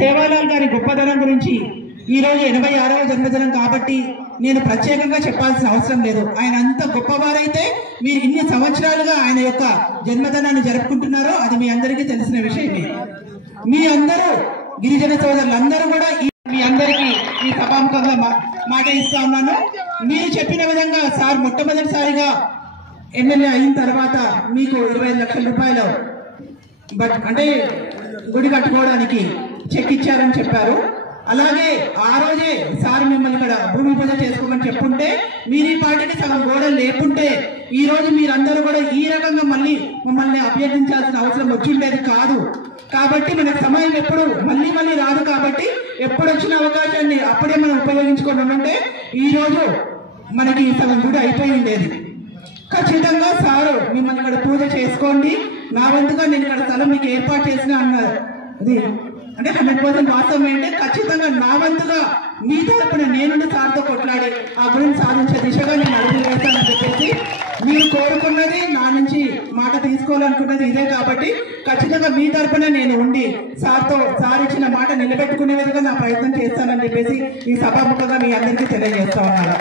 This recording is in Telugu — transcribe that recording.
సేవాలాల్ గారి గొప్పదనం గురించి ఈ రోజు 86వ జన్మదినం కాబట్టి నేను ప్రత్యేకంగా చెప్పాల్సిన అవసరం లేదు. ఆయన అంత గొప్పవారైతే మీరు ఇన్ని సంవత్సరాలుగా ఆయన యొక్క జన్మదినాన్ని జరుపుకుంటున్నారో అది మీ అందరికీ తెలిసిన విషయమే. మీ అందరూ గిరిజన సోదరులందరూ కూడా మీ అందరికీ ఈ సభాముఖంగా మాట ఇస్తా ఉన్నాను. మీరు చెప్పిన విధంగా సార్ మొట్టమొదటిసారిగా ఎమ్మెల్యే అయిన తర్వాత మీకు 25 లక్షల రూపాయలు అంటే గుడి కట్టుకోవడానికి చెక్ ఇచ్చారని చెప్పారు. అలాగే ఆ రోజే సార్ మిమ్మల్ని ఇక్కడ భూమి పూజ చేసుకోమని చెప్పుంటే మీరు ఈ పార్టీకి సగం గోడలు లేకుంటే ఈ రోజు మీరందరూ కూడా ఈ రకంగా మమ్మల్ని అభ్యర్థించాల్సిన అవసరం వచ్చిండేది కాదు. కాబట్టి మనకు సమయం ఎప్పుడు మళ్ళీ రాదు. కాబట్టి ఎప్పుడు వచ్చిన అవకాశాన్ని అప్పుడే మనం ఉపయోగించుకొని ఉంటే ఈ రోజు మనకి సగం గుడి అయిపోయి ఉండేది. ఖచ్చితంగా సారు మిమ్మల్ని ఇక్కడ పూజ చేసుకోండి, నా వంతుగా నేను ఇక్కడ స్థలం మీకు ఏర్పాటు చేసిన అన్నారు. అది అంటే 100% వాస్తవం ఏంటంటే ఖచ్చితంగా నా వంతుగా మీ తరపున నేను సార్తో కొట్లాడి ఆ గుడిని సాధించే దిశగా నేను అడుగులు వేస్తానని చెప్పేసి మీరు కోరుకున్నది నా నుంచి మాట తీసుకోవాలనుకున్నది ఇదే. కాబట్టి ఖచ్చితంగా మీ తరపున నేను ఉండి సార్ ఇచ్చిన మాట నిలబెట్టుకునే విధంగా నా ప్రయత్నం చేస్తానని చెప్పేసి ఈ సభాముఖంగా మీ అందరికీ తెలియజేస్తా ఉన్నాను.